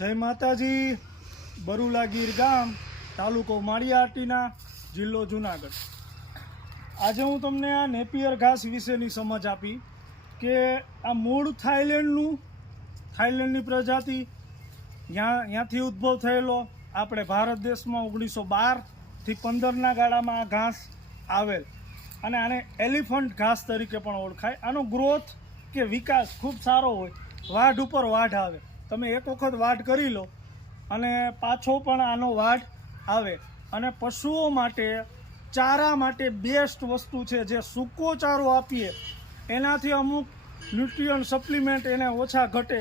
જય માતાજી। બરુલા ગીર ગામ, તાલુકો માળિયાહાટીના, જિલ્લો જુનાગઢ। આજે હું તમને આ નેપિયર ઘાસ વિશેની સમજ આપી કે આ મૂળ થાઈલેન્ડની પ્રજાતિ, ત્યાંથી ઉદ્ભવ થયેલો, આપણે ભારત દેશમાં 1912 થી 15ના ગાળામાં આ ઘાસ આવેલ અને આને એલિફન્ટ ઘાસ તરીકે પણ ઓળખાય। આનો ગ્રોથ કે વિકાસ ખૂબ સારો હોય, વાઢ ઉપર વાઢ આવે। તમે એક વખત વાઢ કરી લો અને પાછો પણ આનો વાઢ આવે। અને પશુઓ માટે ચારા માટે બેસ્ટ વસ્તુ છે, જે સૂકો ચારો આપીએ એનાથી અમુક ન્યુટ્રિયન્ટ સપ્લિમેન્ટ એને ઓછા ઘટે,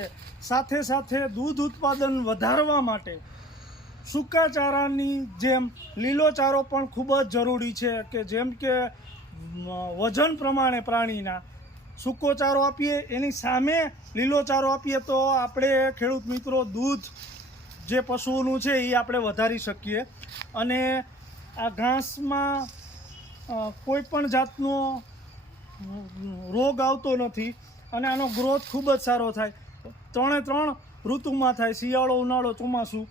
સાથે સાથે દૂધ ઉત્પાદન વધારવા માટે સૂકા ચારાની જેમ લીલો ચારો પણ ખૂબ જ જરૂરી છે। કે જેમ કે વજન પ્રમાણે પ્રાણીના સૂકો ચારો આપીએ, એની સામે લીલો ચારો આપીએ તો આપણે ખેડૂત મિત્રો દૂધ જે પશુઓનું છે એ આપણે વધારી શકીએ। અને આ ઘાસમાં કોઈ પણ જાતનો રોગ આવતો નથી અને આનો ગ્રોથ ખૂબ જ સારો થાય। 3 ઋતુમાં થાય, શિયાળો, ઉનાળો, ચોમાસું।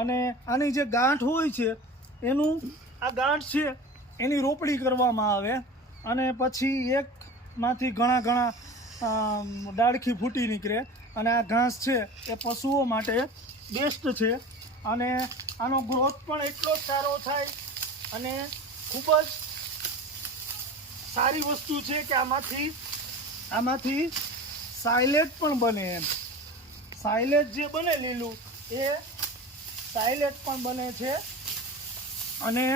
અને આની જે ગાંઠ હોય છે એનું આ ગાંઠ છે એની રોપણી કરવામાં આવે અને પછી એકમાંથી ઘણા ડાળખી ફૂટી નીકળે અને આ ઘાસ છે એ પશુઓ માટે બેસ્ટ છે। અને આનો ગ્રોથ પણ એટલો જ સારો થાય અને ખૂબ જ સારી વસ્તુ છે કે આમાંથી સાયલેજ પણ બને। એમ સાયલેજ જે બને લીલું એ સાયલેજ પણ બને છે। અને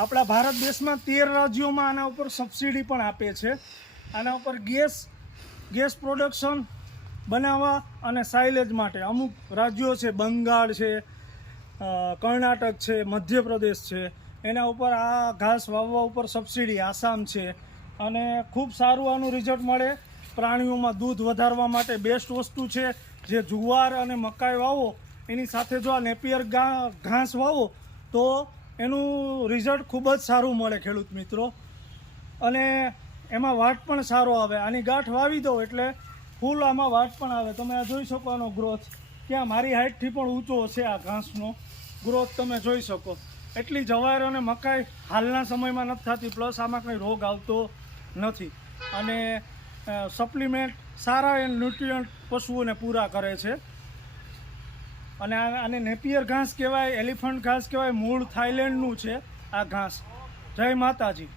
આપણા ભારત દેશમાં 13 રાજ્યોમાં આના ઉપર સબસિડી પણ આપે છે। આના ઉપર ગેસ પ્રોડક્શન બનાવવા અને સાયલેજ માટે અમુક રાજ્યો છે, બંગાળ છે, કર્ણાટક છે, મધ્યપ્રદેશ છે, એના ઉપર આ ઘાસ વાવવા ઉપર સબસિડી, આસામ છે। અને ખૂબ સારું આનું રિઝલ્ટ મળે। પ્રાણીઓમાં દૂધ વધારવા માટે બેસ્ટ વસ્તુ છે। જે જુવાર અને મકાઈ વાવો એની સાથે જો આ નેપિયર ઘાસ વાવો તો એનું રિઝલ્ટ ખૂબ જ સારું મળે ખેડૂત મિત્રો। અને એમાં વાઢ પણ સારો આવે। આની ગાંઠ વાવી દો એટલે ફૂલ આમાં વાઢ પણ આવે। તમે આ જોઈ શકો આનો ગ્રોથ, ક્યાં મારી હાઇટથી પણ ઊંચો છે આ ઘાસનો ગ્રોથ, તમે જોઈ શકો। એટલી જવાર અને મકાઈ હાલના સમયમાં નથી થતી, પ્લસ આમાં કંઈ રોગ આવતો નથી અને સપ્લિમેન્ટ સારા એ ન્યુટ્રિયન્ટ પશુઓને પૂરા કરે છે। અને આને નેપિયર ઘાસ કહેવાય, એલિફન્ટ ઘાસ કહેવાય, મૂળ થાઈલેન્ડનું છે આ ઘાસ। જય માતાજી।